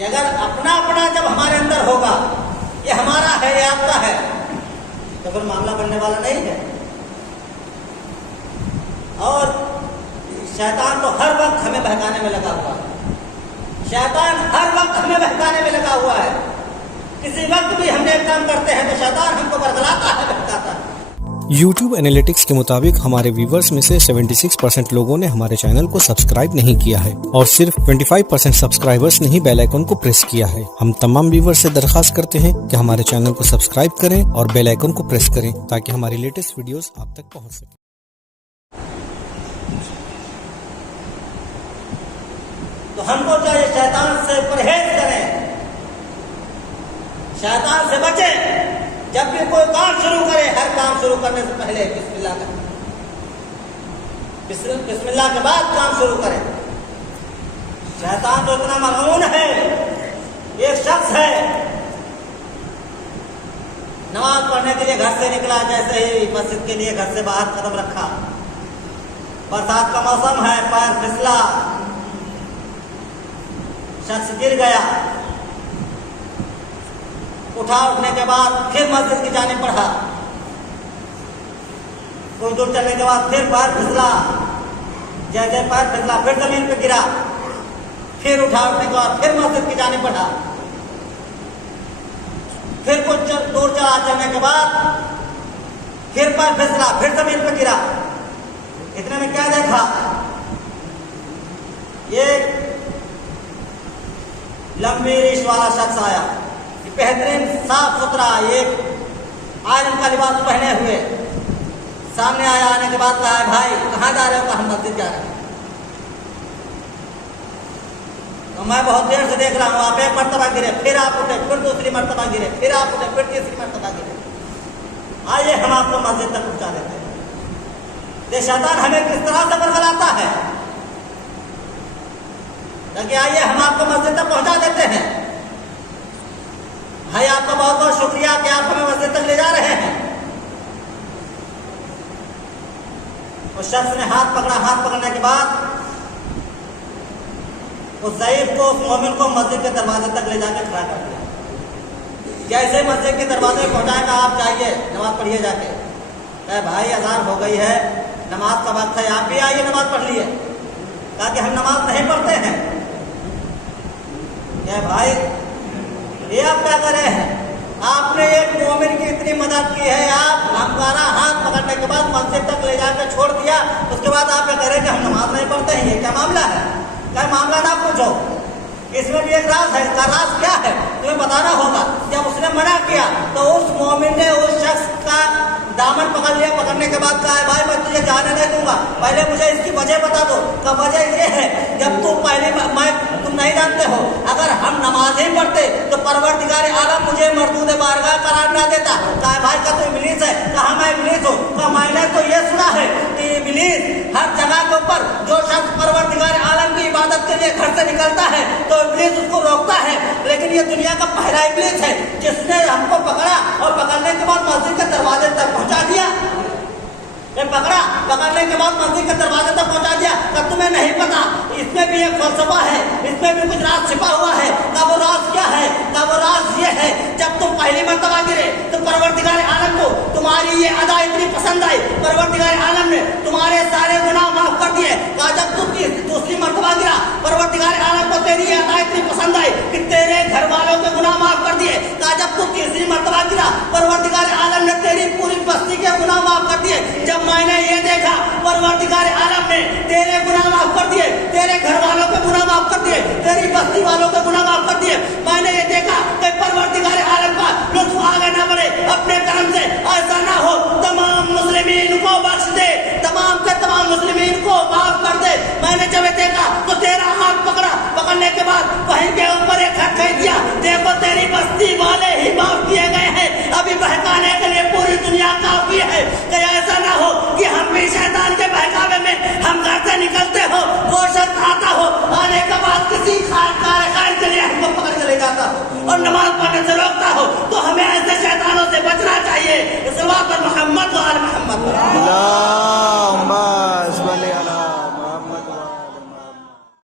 कि अगर अपना अपना जब हमारे अंदर होगा, ये हमारा है, ये आपका है, तो फिर मामला बनने वाला नहीं है। और शैतान तो हर वक्त हमें बहकाने में लगा हुआ है। शैतान हर वक्त हमें बहकाने में लगा हुआ है। किसी वक्त भी हम एक काम करते हैं तो शैतान हमको बरगलाता है, बहकाता है। YouTube एनालिटिक्स के मुताबिक हमारे व्यूवर्स में से 76% लोगों ने हमारे चैनल को सब्सक्राइब नहीं किया है और सिर्फ 25% सब्सक्राइबर्स ने ही बेल आइकन को प्रेस किया है। हम तमाम व्यूवर्स से दरखास्त करते हैं कि हमारे चैनल को सब्सक्राइब करें और बेल आइकन को प्रेस करें ताकि हमारी लेटेस्ट वीडियोस आप तक पहुंच सके। तो हमको चाहिए शैतान से परहेज करें, शैतान से बचें। जब भी कोई काम शुरू करे, हर काम शुरू करने से पहले बिस्मिल्लाह करें, बिस्मिल्लाह के बाद काम शुरू करें। शैतान तो इतना मलऊन है। एक शख्स है, नमाज पढ़ने के लिए घर से निकला, जैसे ही मस्जिद के लिए घर से बाहर कदम रखा, बरसात का मौसम है, पैर फिसला, शख्स गिर गया। उठने के बाद फिर मस्जिद की जाने पड़ा। कुछ दूर चलने के बाद फिर पैर फिसला, जैसे पैर फिसला फिर जमीन पे गिरा, फिर उठने के बाद फिर मस्जिद की जाने पड़ा। फिर कुछ दूर चलने के बाद फिर पैर फिसला, फिर जमीन पे गिरा। इतने में क्या देखा, ये लंबी रीछ वाला शख्स आया, बेहतरीन साफ सुथरा, एक आयरन का लिबास पहने हुए सामने आया। आने के बाद कहा, भाई कहाँ जा रहे हो? कहा, मस्जिद जा रहे हैं। तो मैं बहुत देर से देख रहा हूँ, आप एक मर्तबा गिरे, फिर आप उठे, फिर दूसरी मर्तबा गिरे, फिर आप उठे, फिर तीसरी मर्तबा गिरे। आइए हम आपको मस्जिद तक पहुंचा देते हैं। ये शैतान हमें किस तरह से बरगलाता है, ताकि आइए हम आपको मस्जिद तक पहुंचा देते हैं। भाई आपका बहुत बहुत शुक्रिया कि आप हमें मस्जिद तक ले जा रहे हैं। उस शख्स ने हाथ पकड़ा। हाथ पकड़ने के बाद उस ज़ईफ को, उस मोमिन को मस्जिद के दरवाजे तक ले जाकर खड़ा कर दिया। जैसे मस्जिद के दरवाजे पहुंचाएगा, आप जाइए नमाज पढ़िए जाके। कहे, भाई अज़ान हो गई है, नमाज का वक्त है, आप भी आइए नमाज पढ़ लिए। कहा कि हम नमाज नहीं पढ़ते हैं। कहे, भाई ये आप क्या कर रहे हैं? आपने एक मोमिन की इतनी मदद की है, आप हमारा हाथ पकड़ने के बाद मस्जिद तक ले जाकर छोड़ दिया, उसके बाद आप क्या कह रहे हैं कि हम नमाज नहीं पढ़ते हैं? ये क्या मामला है? क्या मामला ना पूछो, इसमें भी एक राज है। का राज क्या है तुम्हें बताना होगा। जब उसने मना किया तो उस मोमिन ने उस शख्स का दामन पकड़ लिया। पकड़ने के बाद कहा, भाई मैं तुझे जाने नहीं दूंगा, पहले मुझे इसकी वजह बता दो। का वजह ये है, जब तुम तुम नहीं जानते हो, अगर हम नमाज ही पढ़ते तो परवरदिगार आलम मुझे मरदूद बारगाह करार ना देता। कहा, भाई का तू इब्लीस है? कहा, मैं इब्लीस हूँ। कहा, मैंने तो ये सुना है कि इब्लीस हर जगह के ऊपर जो शख्स परवरदिगार आलम की इबादत के लिए घर से निकलता है तो इब्लीस उसको रोकता है, लेकिन ये दुनिया का पहला इब्लीस है जिसने हमको पकड़ा और पकड़ने के बाद मस्जिद के दरवाजे तक पहुंचा दिया। पकड़ने के बाद मस्जिद के दरवाजे तक पहुंचा दिया। तब तुम्हें नहीं पता, इसमें भी एक फलसफा है, इसमें भी कुछ राज छिपा हुआ है। का वो राज क्या है? का वो राज ये है, जब तुम पहली मर्तबा गिरे तो परवरदिगार आलम को तुम्हारी ये अदा इतनी पसंद आई, परवरदिगार आलम ने तुम्हारे सारे गुनाह माफ कर दिए। कहा, जब तुम दूसरी मर्तबा गिरा, परवरदिगार आलम को तेरी ये अदा इतनी पसंद आई कि तेरे घर वालों के गुनाह माफ कर दिए। कहा, जब तुम तीसरी मर्तबा गिरा, परवरदिगार आलम ने तेरी पूरी बस्ती के गुनाह माफ कर दिए। जब मैंने ये देखा परवरदिगार आलम ने तेरे गुनाह माफ कर दिए, तेरे घर वालों के गुनाह माफ कर दिए, तेरी बस्ती वालों के गुनाह माफ कर दिए, मैंने ये देखा कि परवरदिगार आलम का लुत्फ आगे ना बढ़े, अपने कर्म से ऐसा ना हो, तमाम मुस्लिमीन को बख्श दे, तमाम के तमाम मुस्लिमीन को माफ कर दे। मैंने जब ये देखा तो तेरा हाथ पकड़ा। पकड़ने के बाद वहीं के ऊपर एक खत कह दिया, देखो तेरी बस्ती वाले ही माफ किए गए हैं, अभी बहकाने के लिए पूरी दुनिया काफी है। कि ऐसा ना हो कि हम भी शैतान के बहकावे में हम घर से निकलते हो, वो शख्स आता हो, आने